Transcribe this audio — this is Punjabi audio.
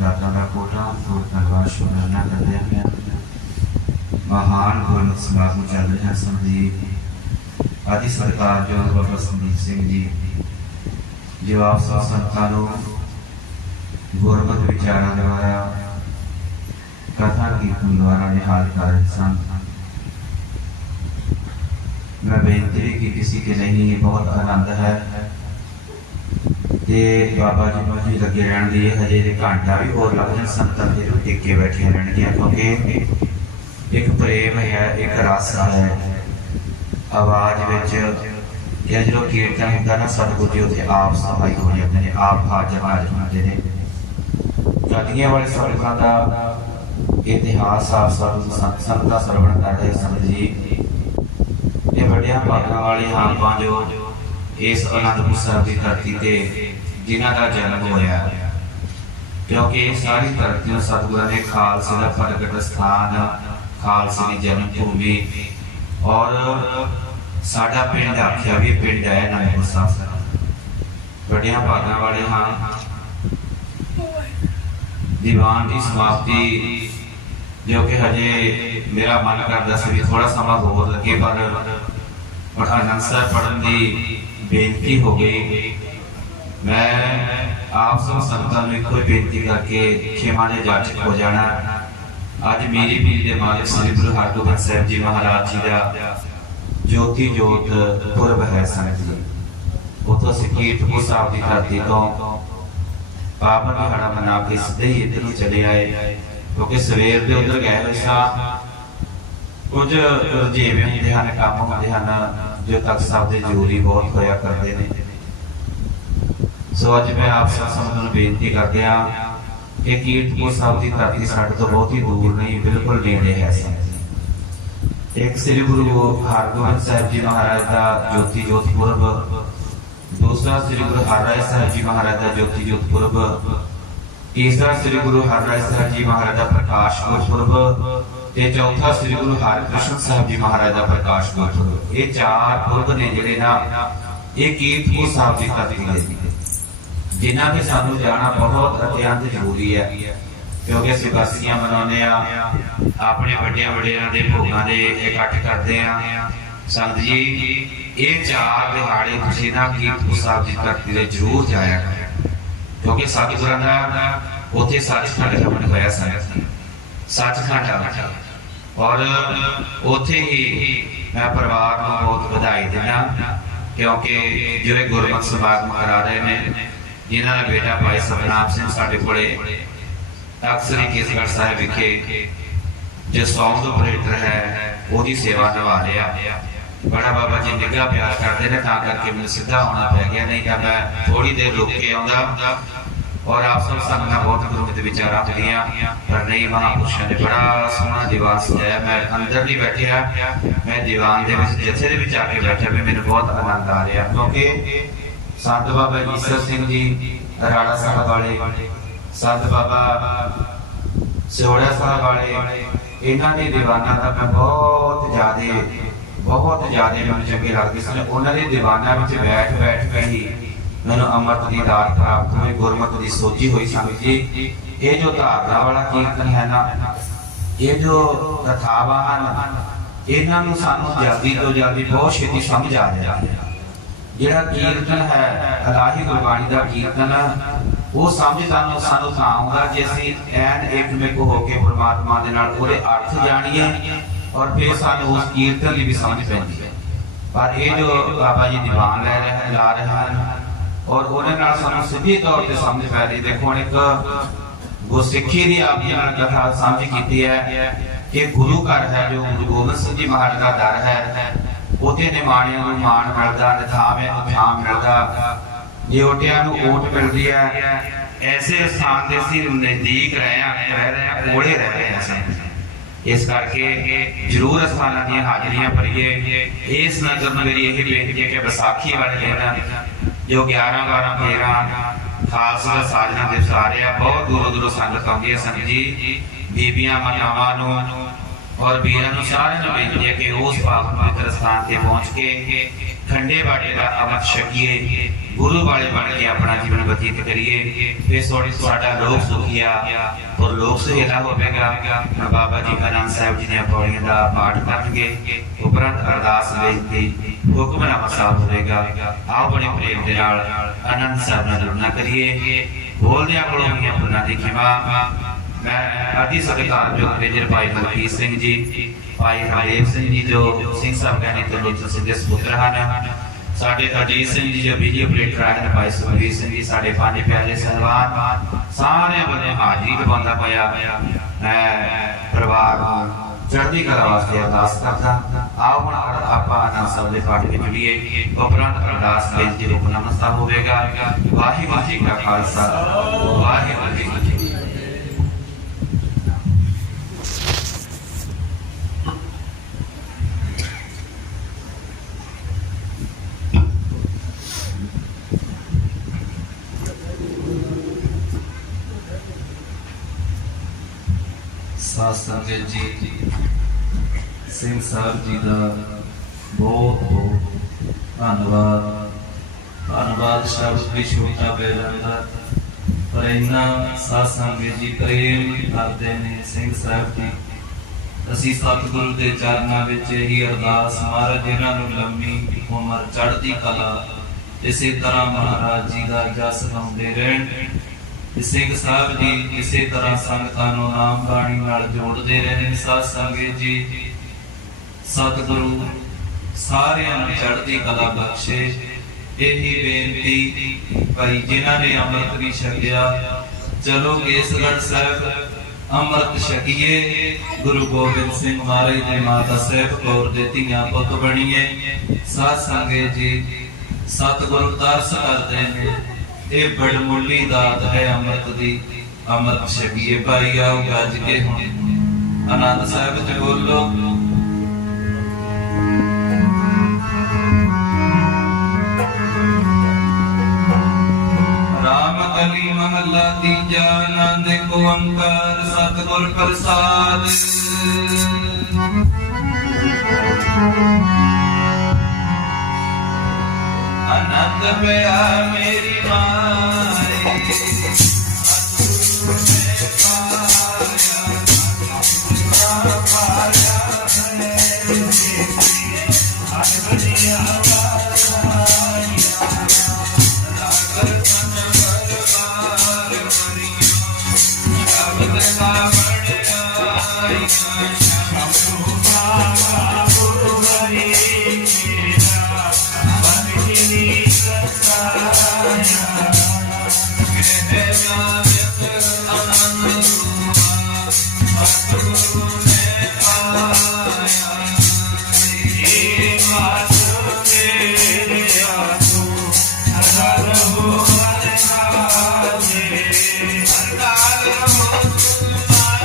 ਦਾਤਾ ਦਾ ਕੋਟਾ ਤੋਂ ਧੰਨਵਾਦ ਸ਼ੁਕਰਾਨਾ ਕਰਦੇ ਹਾਂ ਮਹਾਨ ਗੁਰਮਤਿ ਸਮਾਗਮ ਚੱਲ ਰਿਹਾ ਸੰਦੀਪ ਆਦਿ ਸਰਕਾਰ ਜੋ ਬਾਬਾ ਸੰਦੀਪ ਸਿੰਘ ਜੀ ਜੋ ਆਪ ਸਭ ਸੰਤਾਂ ਨੂੰ ਗੁਰਮਤਿ ਵਿਚਾਰਾਂ ਦੁਆਰਾ ਕਥਾ ਕੀਰਤਨ ਦੁਆਰਾ ਨਿਹਾਲ ਕਰ ਰਹੇ ਸਨ ਮੈਂ ਬੇਨਤੀ ਵੀ ਕੀਤੀ ਸੀ ਕਿ ਨਹੀਂ ਇਹ ਬਹੁਤ ਆਨੰਦ ਹੈ ਤੇ ਬਾਬਾ ਜੀ ਨੂੰ ਲੱਗੇ ਰਹਿਣ ਦੀ ਹਜੇ ਦੇ ਘੰਟਾ ਵੀ ਹੋਰ ਲੱਗ ਸੰਤਾਂ ਦੇ ਟਿੱਕੇ ਬੈਠੇ ਰਹਿਣਗੀਆਂ, ਕਿਉਂਕਿ ਇੱਕ ਪ੍ਰੇਮ ਹੈ, ਇੱਕ ਰਸ ਹੈ। ਆਵਾਜ਼ ਵਿੱਚ ਇਹ ਜਦੋਂ ਕੀਰਤਨ ਹੁੰਦਾ ਨਾ, ਸਤਿਗੁਰੂ ਜੀ ਉੱਥੇ ਆਪ ਸਹਾਈ ਹੋ ਜਾਂਦੇ ਨੇ, ਆਪ ਹਾਜ਼ਰ ਹਾਜ਼ਰ ਹੁੰਦੇ ਨੇ। ਕਦੀਆਂ ਵਾਲੇ ਸਰਕਾਰ ਦਾ ਇਤਿਹਾਸ ਆਪ ਸਭ ਸੰਤ ਦਾ ਸਰਵਣ ਕਰ ਰਹੇ ਸੰਤ ਇਹ ਵੱਡਿਆਂ ਭਾਗਾਂ ਵਾਲੇ ਆਪਾਂ ਜੋ ਇਸ ਅਨੰਦਪੁਰ ਸਾਹਿਬ ਦੀ ਧਰਤੀ ਤੇ ਜਿਨ੍ਹਾਂ ਦਾ ਜਨਮ ਹੋਇਆ। ਕਿਉਂਕਿ ਇਹ ਸਾਰੀ ਧਰਤੀ ਸਤਿਗੁਰਾਂ ਨੇ ਖਾਲਸੇ ਦਾ ਪ੍ਰਗਟ ਸਥਾਨ, ਖਾਲਸੇ ਦੀ ਜਨਮ ਭੂਮੀ ਔਰ ਸਾਡਾ ਪਿੰਡ ਆਖਿਆ ਵੀ ਪਿੰਡ ਹੈ ਅਨੰਦਪੁਰ ਸਾਹਿਬ ਵੱਡਿਆਂ ਭਾਗਾਂ ਵਾਲੇ ਹਨ ਦੀਵਾਨ ਦੀ ਸਮਾਪਤੀ, ਜੋ ਕਿ ਹਜੇ ਮੇਰਾ ਮਨ ਕਰਦਾ ਸੀ ਵੀ ਥੋੜਾ ਸਮਾਂ ਹੋਰ ਲੱਗੇ, ਪਰ ਪਰ ਆਨੰਦ ਸਾਹਿਬ ਪੜਨ ਦੀ ਬੇਨਤੀ ਹੋ ਗਈ ਮੈਂ ਆਪ ਸਭ ਸੰਤਾਂ ਨੂੰ ਇੱਕੋ ਹੀ ਬੇਨਤੀ ਕਰਕੇ ਖਿਮਾ ਦੇ ਜਾਚਕ ਹੋ ਜਾਣਾ ਅੱਜ ਮੇਰੀ ਪੀੜੀ ਦੇ ਮਾਲਕ ਸ੍ਰੀ ਗੁਰੂ ਹਰਗੋਬਿੰਦ ਸਾਹਿਬ ਜੀ ਮਹਾਰਾਜ ਜੀ ਦਾ ਜੋਤੀ ਜੋਤ ਪੁਰਬ ਹੈ ਸੰਗਤ ਜੀ ਉਤੋਂ ਸਿੱਕੀਰਤਪੁਰ ਸਾਹਿਬ ਦੀ ਧਰਤੀ ਤੋਂ ਪਾਪਨ ਵਿਹਾੜਾ ਮਨਾ ਕੇ ਸਿੱਧੇ ਹੀ ਇੱਧਰ ਨੂੰ ਚਲੇ ਆਏ ਕਿਉਂਕਿ ਸਵੇਰ ਦੇ ਉਧਰ ਗਏ ਹੋਏ ਸਾਂ ਕੁਝ ਰਜੇਵੇਂ ਹੁੰਦੇ ਹਨ ਕੰਮ ਹੁੰਦੇ ਹਨ ਜੋ ਤੱਕ ਸਾਹਿਬ ਦੇ ਜ਼ਰੂਰੀ ਬਹੁਤ ਹੋਇਆ ਕਰਦੇ ਨੇ। ਸੋ ਅੱਜ ਮੈਂ ਆਪ ਸਭ ਨੂੰ ਬੇਨਤੀ ਕਰਦੇ ਆ ਕਿ ਕੀਰਤਪੁਰ ਸਾਹਿਬ ਦੀ ਧਰਤੀ ਸਾਡੇ ਤੋਂ ਬਹੁਤ ਦੂਰ ਨਹੀਂ, ਬਿਲਕੁਲ ਨੇੜੇ ਹੈ ਸੰਗਤ ਇੱਕ ਸ੍ਰੀ ਗੁਰੂ ਹਰਗੋਬਿੰਦ ਸਾਹਿਬ ਜੀ ਮਹਾਰਾਜ ਦਾ ਜੋਤੀ ਜੋਤ ਪੁਰਬ, ਦੂਸਰਾ ਸ੍ਰੀ ਗੁਰੂ ਹਰਿਰਾਏ ਸਾਹਿਬ ਜੀ ਮਹਾਰਾਜ ਦਾ ਜੋਤੀ ਜੋਤ ਪੁਰਬ, ਤੀਸਰਾ ਸ੍ਰੀ ਗੁਰੂ ਹਰਿਰਾਏ ਸਾਹਿਬ ਜੀ ਮਹਾਰਾਜ ਦਾ ਪ੍ਰਕਾਸ਼ ਗੁਰਪੁਰਬ ਤੇ ਚੌਥਾ ਸ੍ਰੀ ਗੁਰੂ ਹਰਿਕ੍ਰਿਸ਼ਨ ਸਾਹਿਬ ਜੀ ਮਹਾਰਾਜ ਦਾ ਪ੍ਰਕਾਸ਼ ਗੁਰਪੁਰਬ ਇਹ ਚਾਰ ਪੁਰਬ ਨੇ ਜਿਹੜੇ ਨਾ, ਇਹ ਕੀਰਤਪੁਰ ਸਾਹਿਬ ਦੀ ਧਰਤੀ ਦੇ ਜਿਨ੍ਹਾਂ ਦੇ ਸਾਨੂੰ ਜਾਣਾ ਬਹੁਤ ਅਤਿਅੰਤ ਜ਼ਰੂਰੀ ਹੈ, ਕਿਉਂਕਿ ਅਸੀਂ ਬਰਸੀਆਂ ਮਨਾਉਂਦੇ ਆ ਆਪਣੇ ਵੱਡਿਆਂ ਵੱਡਿਆਂ ਦੇ ਭੋਗਾਂ ਦੇ ਇਕੱਠ ਕਰਦੇ ਆ ਸੰਤ ਜੀ, ਇਹ ਚਾਰ ਦਿਹਾੜੇ ਤੁਸੀਂ ਨਾ ਕੀਰਤਪੁਰ ਸਾਹਿਬ ਦੀ ਧਰਤੀ ਤੇ ਜ਼ਰੂਰ ਜਾਇਆ ਕਰੋ, ਕਿਉਂਕਿ ਸਤਿਗੁਰਾਂ ਦਾ ਉੱਥੇ ਸੱਚਖੰਡ ਗਮਨ ਹੋਇਆ ਸੀ। ਸੱਚਖੰਡ ਆ। ਔਰ ਉੱਥੇ ਹੀ ਮੈਂ ਪਰਿਵਾਰ ਨੂੰ ਬਹੁਤ ਵਧਾਈ ਦਿੰਦਾ, ਕਿਉਂਕਿ ਜਿਹੜੇ ਗੁਰਮਤਿ ਸਮਾਗਮ ਕਰਾ ਰਹੇ ਨੇ, ਜਿਨ੍ਹਾਂ ਦਾ ਬੇਟਾ ਭਾਈ ਸਤਨਾਮ ਸਿੰਘ ਸਾਡੇ ਕੋਲੇ, ਅਕਸਰ ਹੀ ਕੇਸਗੜ੍ਹ ਸਾਹਿਬ ਵਿਖੇ ਜੋ ਸੌਂਗ ਆਪਰੇਟਰ ਹੈ, ਉਹਦੀ ਸੇਵਾ ਨਿਭਾ ਰਿਹਾ। ਬੜਾ ਬਾਬਾ ਜੀ ਨਿੱਘਾ ਪਿਆਰ ਕਰਦੇ ਨੇ, ਤਾਂ ਕਰਕੇ ਮੈਨੂੰ ਸਿੱਧਾ ਹੋਣਾ ਪੈ ਗਿਆ, ਨਹੀਂ ਤਾਂ ਮੈਂ ਥੋੜੀ ਦੇਰ ਰੁਕ ਕੇ ਆਉਂਦਾ ਔਰ ਆਪ ਸਭ ਸੰਗਤਾਂ ਬਹੁਤ ਗੁਰਮਤਿ ਵਿਚਾਰਾਂ ਹੁੰਦੀਆਂ ਪਰ ਨਹੀਂ ਮਹਾਪੁਰਸ਼ਾਂ ਨੇ। ਬੜਾ ਸੋਹਣਾ ਦੀਵਾਨ ਸਜਾਇਆ। ਮੈਂ ਅੰਦਰ ਨਹੀਂ ਬੈਠਿਆ। ਮੈਂ ਦੀਵਾਨ ਦੇ ਵਿੱਚ ਜਿੱਥੇ ਦੇ ਵਿੱਚ ਆ ਕੇ ਬੈਠਾ ਵੀ ਮੈਨੂੰ ਬਹੁਤ ਆਨੰਦ ਆ ਰਿਹਾ। ਕਿਉਂਕਿ ਸੰਤ ਬਾਬਾ ਈਸਰ ਸਿੰਘ ਜੀ ਰਾੜਾ ਸਾਹਿਬ ਵਾਲੇ, ਸੰਤ ਬਾਬਾ ਸਿਉੜਾ ਸਾਹਿਬ ਵਾਲੇ, ਇਹਨਾਂ ਦੇ ਦੀਵਾਨਾਂ ਦਾ ਮੈਂ ਬਹੁਤ ਜ਼ਿਆਦਾ ਬਹੁਤ ਜ਼ਿਆਦਾ ਮੈਨੂੰ ਚੰਗੇ ਲੱਗਦੇ ਸਨ। ਉਹਨਾਂ ਦੇ ਦੀਵਾਨਾਂ ਵਿੱਚ ਬੈਠ ਬੈਠ ਕੇ ਹੀ ਮੈਨੂੰ ਅੰਮ੍ਰਿਤ ਦੀ ਦਾਤ ਪ੍ਰਾਪਤ ਹੋਈ, ਗੁਰਮਤਿ ਦੀ ਸੋਝੀ ਹੋਈ ਸੰਗਤ ਜੀ, ਇਹ ਜੋ ਧਾਰਨਾ ਵਾਲਾ ਕੀਰਤਨ ਹੈ ਨਾ, ਇਹ ਜੋ ਕਥਾਵਾਂ ਹਨ, ਇਹਨਾਂ ਨੂੰ ਸਾਨੂੰ ਜਲਦੀ ਤੋਂ ਜਲਦੀ ਬਹੁਤ ਛੇਤੀ ਸਮਝ ਆ ਜਾਂਦਾ ਜਿਹੜਾ ਕੀਰਤਨ ਹੈ, ਅਲਾਹੀ ਗੁਰਬਾਣੀ ਦਾ ਕੀਰਤਨ, ਉਹ ਸਮਝਦਾ ਨੂੰ ਸਾਨੂੰ ਤਾਂ ਆਉਂਦਾ ਜੇ ਅਸੀਂ ਐਨ ਇੱਕ ਹੋ ਕੇ ਪ੍ਰਮਾਤਮਾ ਦੇ ਨਾਲ ਉਹਦੇ ਅਰਥ ਜਾਣੀਏ ਔਰ ਫਿਰ ਸਾਨੂੰ ਉਸ ਕੀਰਤਨ ਦੀ ਵੀ ਸਮਝ ਪੈਂਦੀ ਹੈ। ਪਰ ਇਹ ਜੋ ਬਾਬਾ ਜੀ ਦੀਵਾਨ ਲੈ ਰਹੇ ਲਾ ਰਹੇ ਹਨ ਔਰ ਉਹਦੇ ਨਾਲ ਸਾਨੂੰ ਸਿੱਧੀ ਤੌਰ ਤੇ ਸਮਝ ਪੈ ਰਹੀ ਦੇਖੋ, ਹੁਣ ਇੱਕ ਗੁਰਸਿੱਖੀ ਦੀ ਆਪ ਜੀ ਨਾਲ ਕਥਾ ਸਮਝ ਕੀਤੀ ਹੈ ਕਿ ਗੁਰੂ ਘਰ ਹੈ ਜੋ ਗੁਰੂ ਗੋਬਿੰਦ ਸਿੰਘ ਜੀ ਮਹਾਰਾਜ ਦਾ ਦਰ ਹੈ। ਉਹਦੇ ਨਿਮਾਣਿਆਂ ਨੂੰ ਮਾਣ ਮਿਲਦਾ, ਨਿਥਾਵੇਂ ਨੂੰ ਥਾਂ ਮਿਲਦਾ। ਜੇ ਓਟਿਆਂ ਨੂੰ ਓਟ ਮਿਲਦੀ ਹੈ, ਐਸੇ ਸਥਾਨ ਦੇ ਸੀ ਨਜ਼ਦੀਕ ਰਹੇ ਆ, ਰਹਿ ਰਹੇ ਆ, ਕੋਲੇ ਰਹਿ ਰਹੇ ਆ ਅਸੀਂ। ਇਸ ਕਰਕੇ ਜਰੂਰ ਅਸਥਾਨਾਂ ਦੀਆਂ ਹਾਜ਼ਰੀਆਂ ਭਰੀਏ। ਇਸ ਨਜ਼ਰ ਨੂੰ ਮੇਰੀ ਇਹ ਬੇਨਤੀ ਹੈ ਕਿ ਵਿਸਾਖੀ ਵਾਲੇ ਦਿਨ ਜੋ 11 12 13 ਖਾਲਸਾ ਦਾ ਸਾਜਨਾ ਦਿਵਸ ਆ ਰਿਹਾ ਬਹੁਤ ਦੂਰੋਂ ਦੂਰੋਂ ਸੰਗਤ ਆਉਂਦੀ ਹੈ ਸੰਗਤ ਜੀ। ਬੀਬੀਆਂ ਮਾਤਾਵਾਂ ਨੂੰ ਔਰ ਵੀਰਾਂ ਨੂੰ ਸਾਰਿਆਂ ਨੂੰ ਬੇਨਤੀ ਹੈ ਕਿ ਉਸ ਪਾਕ ਪਵਿੱਤਰ ਸਥਾਨ ਤੇ ਪਹੁੰਚ ਕੇ ਖੰਡੇ ਬਾਟੇ ਦਾ ਅਮਰ ਛਕੀਏ ਗੁਰੂ ਵਾਲੇ ਬਣ ਕੇ ਆਪਣਾ ਜੀਵਨ ਬਤੀਤ ਕਰੀਏ ਫਿਰ ਸੋੜੀ ਸਾਡਾ ਲੋਕ ਸੁਖੀਆ ਔਰ ਲੋਕ ਸੁਹੇਲਾ ਹੋਵੇਗਾ ਬਾਬਾ ਜੀ ਆਨੰਦ ਸਾਹਿਬ ਜੀ ਦੀਆਂ ਪੌੜੀਆਂ ਦਾ ਪਾਠ ਕਰਨਗੇ ਉਪਰੰਤ ਅਰਦਾਸ ਬੇਨਤੀ ਹੁਕਮਨਾਮਾ ਸਾਹਿਬ ਹੋਵੇਗਾ ਆਓ ਬੜੇ ਪ੍ਰੇਮ ਦੇ ਨਾਲ ਅਨੰਦ ਸਾਹਿਬ ਨਾਲ ਜੁੜਨਾ ਕਰੀਏ ਬੋਲਦਿਆਂ ਕੋਲੋਂ ਹੋਈਆਂ ਭੁੱਲਾਂ ਦੀ ਖਿਮਾ ਮੈਂ ਅਤੀ ਸਤਿਕਾਰ ਜੋ ਮੇਜਰ ਭਾਈ ਮਲਕੀਤ ਸਿੰਘ ਜੀ ਭਾਈ ਹਰਦੇਵ ਸਿੰਘ ਜੀ ਜੋ ਸਿੰਘ ਸਾਹਿਬ ਕਹਿੰਦੇ ਤੇ ਲੋਚਨ ਸਿੰਘ ਦੇ ਸੁਪੁੱਤਰ ਹਨ ਸਾਡੇ ਅਜੀਤ ਸਿੰਘ ਜੀ ਜੋ ਬਿਜਲੀ ਆਪਰੇਟਰ ਹਨ ਭਾਈ ਸੁਖਵੀਰ ਸਿੰਘ ਜੀ ਸਾਡੇ ਪੰਜ ਪਿਆਰੇ ਸਹਿਬਾਨ ਸਾਰੇ ਬੰਦੇ ਹਾਜ਼ਰੀ ਲਵਾਉਂਦਾ ਪਿਆ ਮੈਂ ਪਰਿਵਾਰ ਨੂੰ ਚੜ੍ਹਦੀ ਕਲਾ ਵਾਸਤੇ ਅਰਦਾਸ ਕਰਦਾ ਆਓ ਹੁਣ ਆਪਾਂ ਆਨੰਦ ਸਾਹਿਬ ਦੇ ਪਾਠ ਵਿੱਚ ਜੁੜੀਏ ਉਪਰੰਤ ਅਰਦਾਸ ਵਿੱਚ ਜੀ ਹੁਕਮਨਾਮਾ ਸਾਹਿਬ ਹੋਵੇਗਾ ਵਾਹਿਗੁਰੂ ਜੀ ਕਾ ਖਾਲਸਾ ਵਾਹਿਗੁਰੂ ਜੀ ਕੀ ਫਤਿਹ ਸਾਧ ਸੰਗਤ ਜੀ, ਸਿੰਘ ਸਾਹਿਬ ਜੀ ਦਾ ਬਹੁਤ ਬਹੁਤ ਧੰਨਵਾਦ। ਧੰਨਵਾਦ ਸ਼ਬਦ ਵੀ ਛੋਟਾ ਪੈ ਜਾਂਦਾ, ਪਰ ਇੰਨਾ ਸਾਧ ਸੰਗਤ ਜੀ ਪ੍ਰੇਮ ਕਰਦੇ ਨੇ ਸਿੰਘ ਸਾਹਿਬ ਜੀ। ਅਸੀਂ ਸਤਿਗੁਰੂ ਦੇ ਚਰਨਾਂ ਵਿੱਚ ਇਹੀ ਅਰਦਾਸ, ਮਹਾਰਾਜ ਇਹਨਾਂ ਨੂੰ ਲੰਮੀ ਉਮਰ ਚੜ੍ਹਦੀ ਕਲਾ, ਇਸੇ ਤਰ੍ਹਾਂ ਮਹਾਰਾਜ ਜੀ ਦਾ ਜਸ ਗਾਉਂਦੇ ਰਹਿਣ। ਤੇ ਸਿੰਘ ਸਾਹਿਬ ਜੀ ਇਸੇ ਤਰ੍ਹਾਂ ਸੰਗਤਾਂ ਨੂੰ ਨਾਮ ਬਾਣੀ ਨਾਲ ਜੋੜਦੇ ਰਹਿਣ ਸਾਧ ਸੰਗਤ ਜੀ। ਸਤਿਗੁਰੂ ਸਾਰਿਆਂ ਨੂੰ ਚੜ੍ਹਦੀ ਕਲਾ ਬਖਸ਼ੇ। ਇਹੀ ਬੇਨਤੀ ਭਾਈ ਜਿਨ੍ਹਾਂ ਨੇ ਅੰਮ੍ਰਿਤ ਵੀ ਛਕਿਆ, ਚਲੋ ਕੇਸਗੜ੍ਹ ਸਾਹਿਬ ਅੰਮ੍ਰਿਤ ਛਕੀਏ। ਗੁਰੂ ਗੋਬਿੰਦ ਸਿੰਘ ਮਹਾਰਾਜ ਦੇ ਮਾਤਾ ਸਾਹਿਬ ਕੌਰ ਦੇ ਧੀਆਂ ਪੁੱਤ ਬਣੀਏ। ਸਾਧ ਸੰਗਤ ਜੀ, ਸਤਿਗੁਰੂ ਤਰਸ ਕਰਦੇ ਨੇ। ਇਹ ਬੜਮੁੱਲੀ ਦਾਤ ਹੈ ਅੰਮ੍ਰਿਤ ਦੀ। ਅੰਮ੍ਰਿਤ ਛਕੀਏ ਭਾਈ, ਆਓ ਗੱਜ ਕੇ ਹੁਣ। ਆਨੰਦ ਸਾਹਿਬ ਚ ਬੋਲੋ। ਰਾਮ ਕਲੀ ਮਹੱਲਾ ਤੀਜਾ, ਆਨੰਦ ਕੋ ਓੰਕਾਰ, ਸਤਿਗੁਰ ਪ੍ਰਸਾਦ। ਅਨੰਦ ਪਿਆ ਮੇਰੀ ਮਾਏ। ਸਤਿਗੁਰ ਨੇ ਪਾਇਆ ਪਾਇਆ ਹੈ। ਹਰ ਬੜਿਆ ਲਾਗਰ ਤਨ ਬਰਬਾਰ ਮਰੀਆਂ ਸ਼ਬਦ ਦਾ ਬਣਾਈ ਸ਼ਬਦ